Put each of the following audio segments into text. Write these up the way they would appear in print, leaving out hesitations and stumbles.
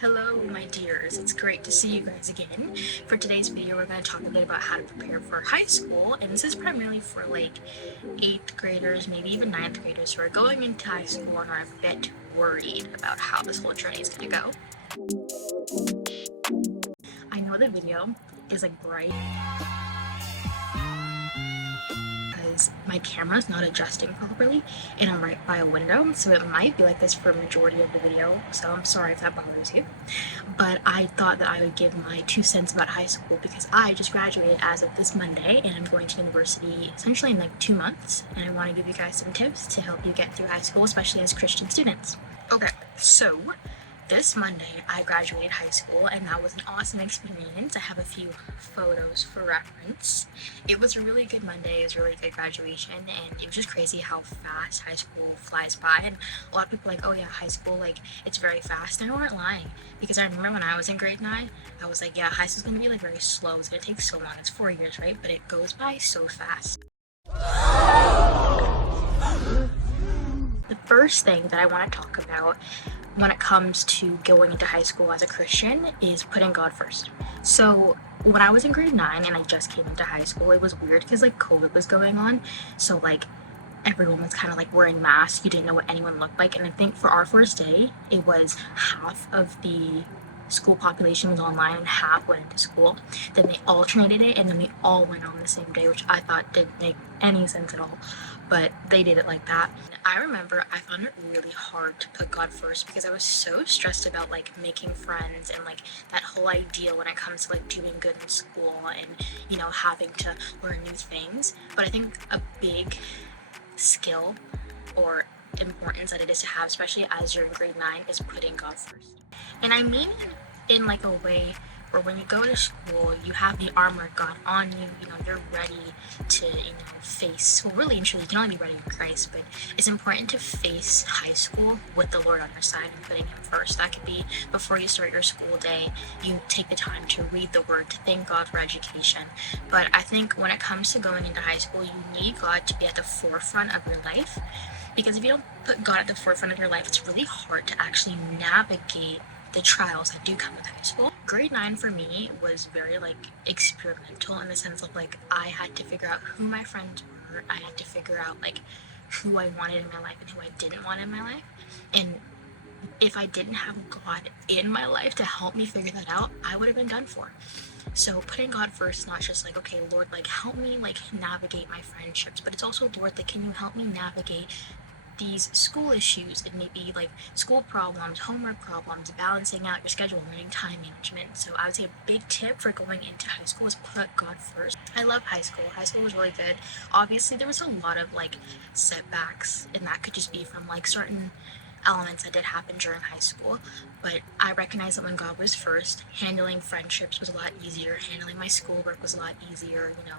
Hello my dears, it's great to see you guys again. For today's video we're going to talk a bit about how to prepare for high school, and this is primarily for like 8th graders, maybe even 9th graders who are going into high school and are a bit worried about how this whole journey is going to go. I know the video is like bright because my camera's not adjusting properly and I'm right by a window, so it might be like this for a majority of the video, so I'm sorry if that bothers you. But I thought that I would give my 2 cents about high school because I just graduated as of this Monday and I'm going to university essentially in like 2 months, and I want to give you guys some tips to help you get through high school, especially as Christian students. Okay, so this Monday I graduated high school and that was an awesome experience. I have a few photos for reference. It was a really good Monday, it was a really good graduation, and it was just crazy how fast high school flies by. And a lot of people are like, oh yeah, high school, like it's very fast, and they weren't lying, because I remember when I was in grade 9 I was like, yeah, high school's gonna be like very slow, it's gonna take so long, it's 4 years, right? But it goes by so fast. The first thing that I want to talk about when it comes to going into high school as a Christian is putting God first. So when I was in grade 9 and I just came into high school, it was weird because like COVID was going on, so like everyone was kind of like wearing masks, you didn't know what anyone looked like. And I think for our first day it was half of the school population was online and half went into school. Then they alternated it and then we all went on the same day, which I thought didn't make any sense at all, but they did it like that. I remember I found it really hard to put God first because I was so stressed about like making friends and like that whole idea when it comes to like doing good in school and, you know, having to learn new things. But I think a big skill or importance that it is to have, especially as you're in grade 9, is putting God first. And I mean in like a way where when you go to school, you have the armor of God on you, you know, you're ready to, you know, face, well really and truly, you can only be ready in Christ, but it's important to face high school with the Lord on your side and putting Him first. That could be before you start your school day, you take the time to read the Word, to thank God for education. But I think when it comes to going into high school, you need God to be at the forefront of your life, because if you don't put God at the forefront of your life, it's really hard to actually navigate the trials that do come with high school. Grade 9 for me was very like experimental in the sense of like I had to figure out who my friends were, I had to figure out like who I wanted in my life and who I didn't want in my life. And if I didn't have God in my life to help me figure that out, I would have been done for. So putting God first, not just like, okay, Lord, like help me like navigate my friendships, but it's also, Lord, like can you help me navigate these school issues and maybe like school problems, homework problems, balancing out your schedule, learning time management. So I would say a big tip for going into high school is put God first. I love high school. High school was really good. Obviously there was a lot of like setbacks, and that could just be from like certain elements that did happen during high school, but I recognize that when God was first, handling friendships was a lot easier, handling my schoolwork was a lot easier, you know,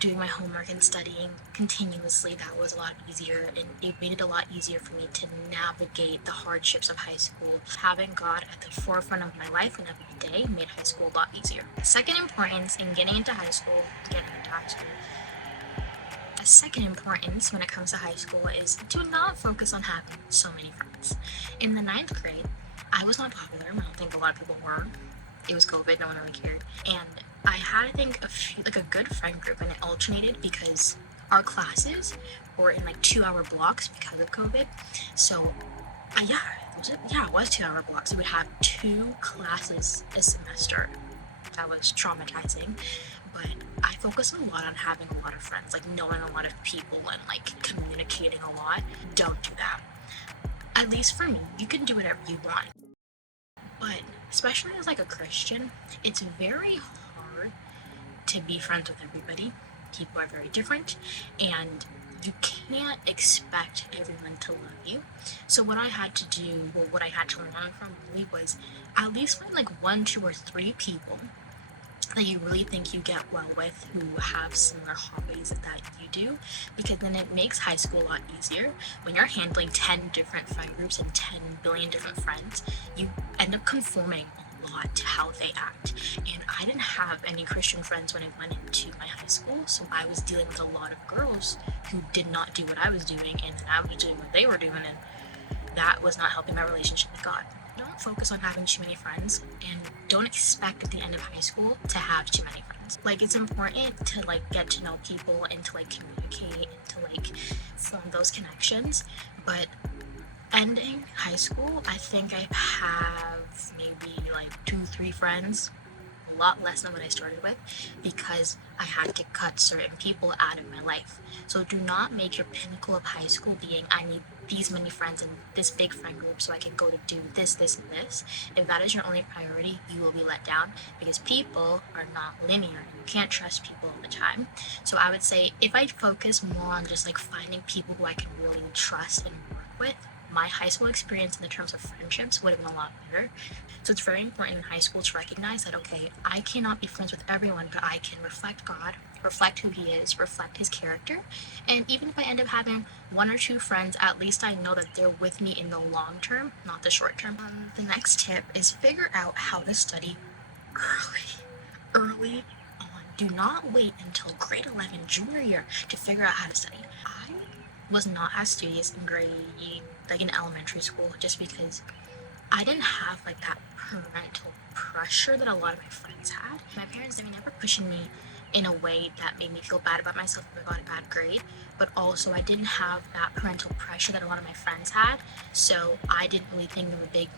doing my homework and studying continuously, that was a lot easier, and it made it a lot easier for me to navigate the hardships of high school. Having God at the forefront of my life and every day made high school a lot easier. The second importance in getting into high school, the second importance when it comes to high school is to not focus on having so many friends. In the 9th grade, I was not popular. I don't think a lot of people were. It was COVID, no one really cared. And I had, I think, a good friend group, and it alternated because our classes were in like 2-hour blocks because of COVID. So, it was 2-hour blocks. We would have 2 classes a semester. That was traumatizing. But I focused a lot on having a lot of friends, like knowing a lot of people and like communicating a lot. Don't do that. At least for me, you can do whatever you want. But especially as like a Christian, it's very hard to be friends with everybody. People are very different, and you can't expect everyone to love you. So what I had to do, or what I had to learn from really, was at least find like 1, 2, or 3 people that you really think you get well with, who have similar hobbies that you do, because then it makes high school a lot easier. When you're handling 10 different friend groups and 10 billion different friends, you end up conforming a lot to how they act. And I didn't have any Christian friends when I went into my high school, so I was dealing with a lot of girls who did not do what I was doing, and then I was doing what they were doing, and that was not helping my relationship with God. Don't focus on having too many friends, and don't expect at the end of high school to have too many friends. Like, it's important to like get to know people and to like communicate and to like form those connections, but ending high school, I think I have maybe like 2-3 friends, a lot less than what I started with, because I had to cut certain people out of my life. So do not make your pinnacle of high school being, I need these many friends and this big friend group so I can go to do this, this, and this. If that is your only priority, you will be let down, because people are not linear. You can't trust people all the time. So I would say if I focus more on just like finding people who I can really trust and work with, my high school experience in the terms of friendships would have been a lot better. So it's very important in high school to recognize that, okay, I cannot be friends with everyone, but I can reflect God, reflect who he is, reflect his character. And even if I end up having 1 or 2 friends, at least I know that they're with me in the long term, not the short term. The next tip is figure out how to study early on. Do not wait until grade 11, junior year, to figure out how to study. I was not as studious in elementary school, just because I didn't have like that parental pressure that a lot of my friends had. My parents, they were never pushing me in a way that made me feel bad about myself if I got a bad grade, but also I didn't have that parental pressure that a lot of my friends had, so I didn't really think of a big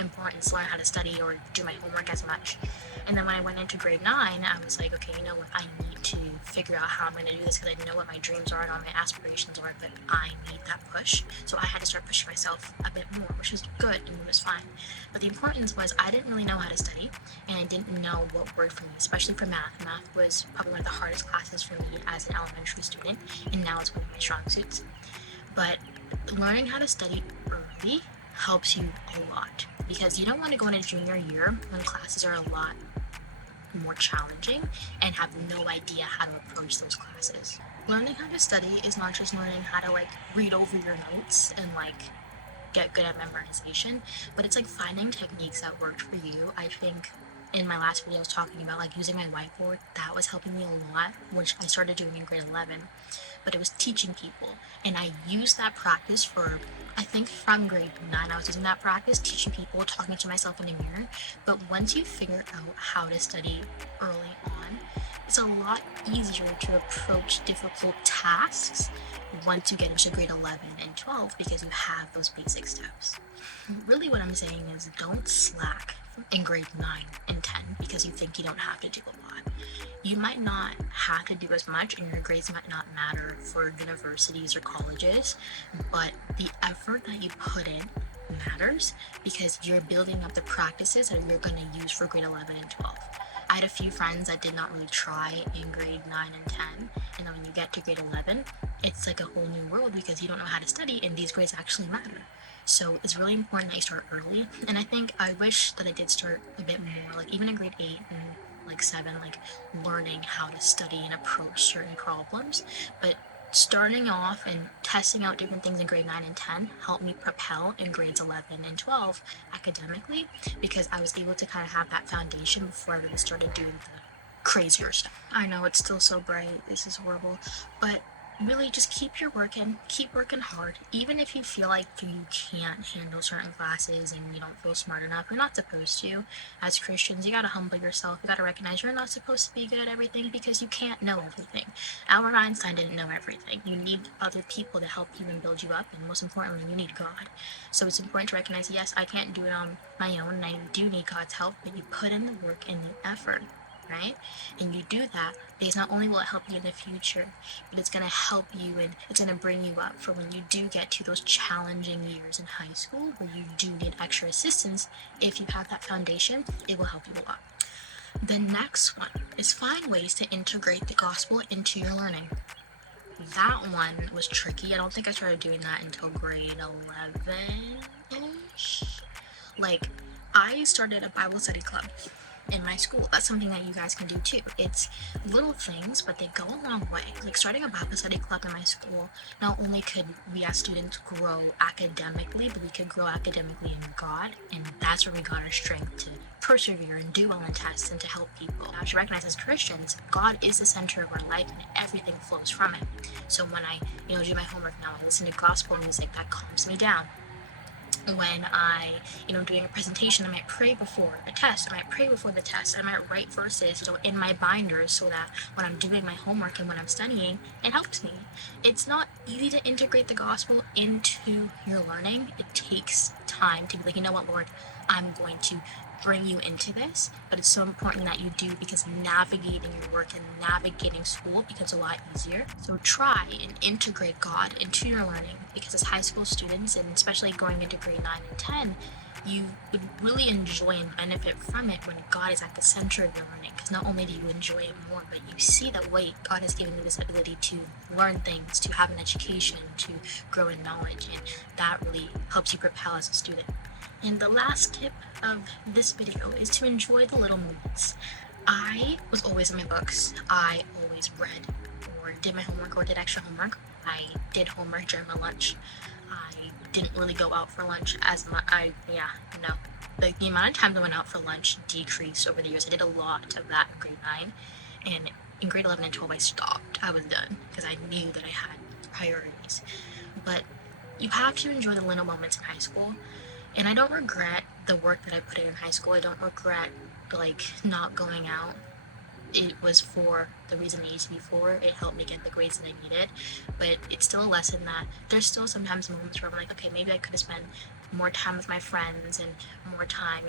importance to learn how to study or do my homework as much. And then when I went into grade 9, I was like, okay, you know what, I need to figure out how I'm going to do this, because I know what my dreams are and all my aspirations are, but I need that push. So I had to start pushing myself a bit more, which was good and it was fine. But the importance was I didn't really know how to study, and I didn't know what worked for me, especially for math. Math was probably one of the hardest classes for me as an elementary student, and now it's one of my strong suits. But learning how to study early helps you a lot, because you don't want to go into junior year when classes are a lot more challenging and have no idea how to approach those classes. Learning how to study is not just learning how to like read over your notes and like get good at memorization, but it's like finding techniques that worked for you. I think in my last video I was talking about like using my whiteboard. That was helping me a lot, which I started doing in grade 11, but it was teaching people, and I used that practice for, I think from grade 9 I was using that practice, teaching people, talking to myself in the mirror. But once you figure out how to study early on, it's a lot easier to approach difficult tasks once you get into grade 11 and 12, because you have those basic steps. Really what I'm saying is don't slack in grade 9 and 10 because you think you don't have to do a lot. You might not have to do as much, and your grades might not matter for universities or colleges, but the effort that you put in matters, because you're building up the practices that you're going to use for grade 11 and 12. I had a few friends that did not really try in grade 9 and 10, and then when you get to grade 11, it's like a whole new world because you don't know how to study, and these grades actually matter. So it's really important that you start early, and I think I wish that I did start a bit more, like even in grade 8 and like 7, like learning how to study and approach certain problems. But starting off and testing out different things in grade 9 and 10 helped me propel in grades 11 and 12 academically, because I was able to kind of have that foundation before I really started doing the crazier stuff. I know it's still so bright, this is horrible, but really just keep working hard. Even if you feel like you can't handle certain classes and you don't feel smart enough, you're not supposed to. As Christians, you gotta humble yourself. You gotta recognize you're not supposed to be good at everything, because you can't know everything. Albert Einstein didn't know everything. You need other people to help you and build you up, and most importantly, you need God. So it's important to recognize, yes, I can't do it on my own, and I do need God's help, but you put in the work and the effort, right? And you do that because not only will it help you in the future, but it's going to help you and it's going to bring you up for when you do get to those challenging years in high school where you do need extra assistance. If you have that foundation, it will help you a lot. The next one is find ways to integrate the gospel into your learning. That one was tricky. I don't think I started doing that until grade 11-ish. Like, I started a Bible study club in my school. That's something that you guys can do too. It's little things, but they go a long way. Like starting a Bible study club in my school, not only could we as students grow academically, but we could grow academically in God, and that's where we got our strength to persevere and do well in tests and to help people. Now, to recognize as Christians, God is the center of our life and everything flows from it. So when I, do my homework now, I listen to gospel music that calms me down. When doing a presentation, I might pray before a test. I might pray before the test. I might write verses, in my binders so that when I'm doing my homework and when I'm studying, it helps me. It's not easy to integrate the gospel into your learning. It takes time to be like, you know what, Lord, I'm going to bring you into this, but it's so important that you do, because navigating your work and navigating school becomes a lot easier. So try and integrate God into your learning, because as high school students, and especially going into grade 9 and 10, you would really enjoy and benefit from it when God is at the center of your learning, because not only do you enjoy it more, but you see that, wait, God has given you this ability to learn things, to have an education, to grow in knowledge, and that really helps you propel as a student. And the last tip of this video is to enjoy the little moments. I was always in my books. I always read or did my homework or did extra homework. I did homework during my lunch. I didn't really go out for lunch as much. The amount of times I went out for lunch decreased over the years. I did a lot of that in grade 9, and in grade 11 and 12 I stopped. I was done because I knew that I had priorities. But you have to enjoy the little moments in high school. And I don't regret the work that I put in high school. I don't regret not going out. It was for the reason it needed to be for. It helped me get the grades that I needed. But it's still a lesson that there's still sometimes moments where I'm like, okay, maybe I could have spent more time with my friends and more time,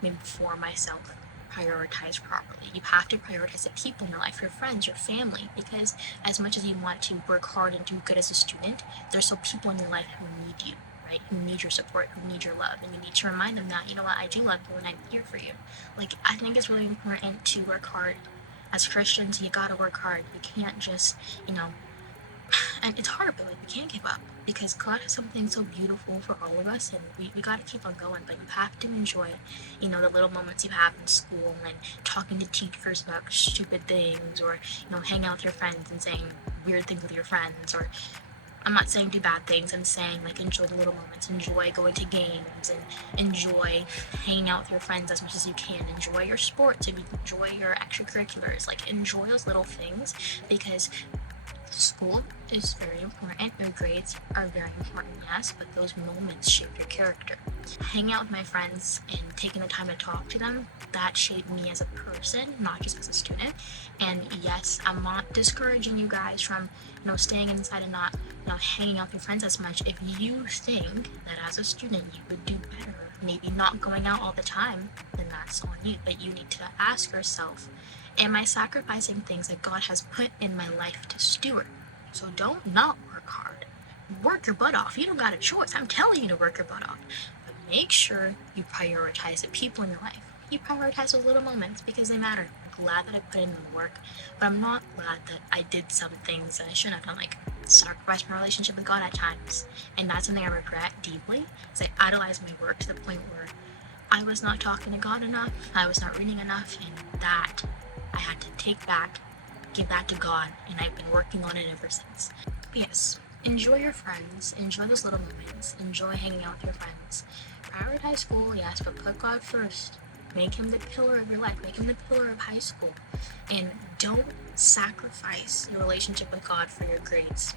maybe for myself. Prioritize properly. You have to prioritize the people in your life, your friends, your family, because as much as you want to work hard and do good as a student, there's still people in your life who need you. Right? Who need your support, who need your love, and you need to remind them that, you know what, I do love you and I'm here for you. I think it's really important to work hard. As Christians, you gotta work hard. You can't just, and it's hard, but we can't give up, because God has something so beautiful for all of us, and we gotta keep on going. But you have to enjoy, the little moments you have in school, and talking to teachers about stupid things, or, hang out with your friends and saying weird things with your friends, or I'm not saying do bad things. I'm saying enjoy the little moments, enjoy going to games, and enjoy hanging out with your friends as much as you can. Enjoy your sports and enjoy your extracurriculars. Enjoy those little things, because school is very important. Your grades are very important, yes, but those moments shape your character. Hanging out with my friends and taking the time to talk to them, that shaped me as a person, not just as a student. And yes, I'm not discouraging you guys from, staying inside and not, hanging out with your friends as much. If you think that as a student you would do better, maybe not going out all the time, then that's on you. But you need to ask yourself, am I sacrificing things that God has put in my life to steward? So don't not work hard. Work your butt off. You don't got a choice. I'm telling you to work your butt off. But make sure you prioritize the people in your life. You prioritize those little moments, because they matter. I'm glad that I put in the work, but I'm not glad that I did some things that I shouldn't have done, sacrifice my relationship with God at times. And that's something I regret deeply, is I idolized my work to the point where I was not talking to God enough, I was not reading enough, and that I had to take back, give that to God, and I've been working on it ever since. But yes, enjoy your friends, enjoy those little moments, enjoy hanging out with your friends. Prioritize school, yes, but put God first. Make him the pillar of your life, make him the pillar of high school. And don't sacrifice your relationship with God for your grades.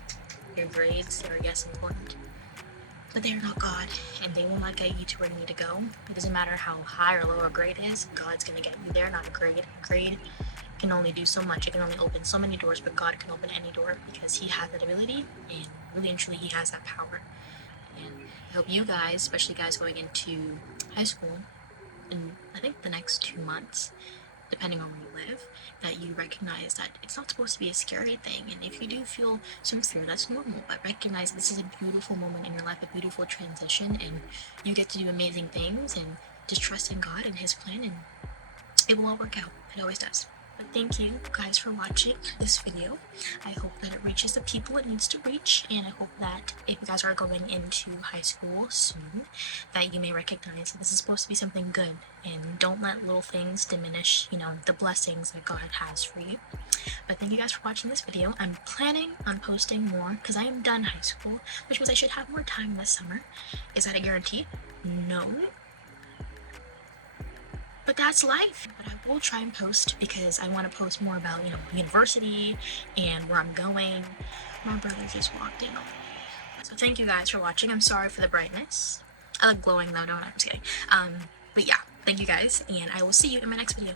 Your grades are, yes, important, but they are not God, and they will not get you to where you need to go. It doesn't matter how high or low a grade is, God's going to get you there, not a grade. A grade can only do so much. It can only open so many doors, but God can open any door, because he has that ability, and really and truly he has that power. And I hope you guys, especially guys going into high school, in I think the next 2 months, depending on where you live, that you recognize that it's not supposed to be a scary thing. And if you do feel some fear, that's normal, but recognize this is a beautiful moment in your life, a beautiful transition, and you get to do amazing things, and just trust in God and his plan, and it will all work out. It always does. But thank you guys for watching this video. I hope that it reaches the people it needs to reach, and I hope that if you guys are going into high school soon, that you may recognize that this is supposed to be something good, and don't let little things diminish, the blessings that God has for you. But thank you guys for watching this video. I'm planning on posting more, because I am done high school, which means I should have more time this summer. Is that a guarantee? No. But that's life. But I will try and post, because I want to post more about, university and where I'm going. My brother just walked in on me. So thank you guys for watching. I'm sorry for the brightness. I look glowing though, don't I? I'm just kidding. But yeah, thank you guys, and I will see you in my next video.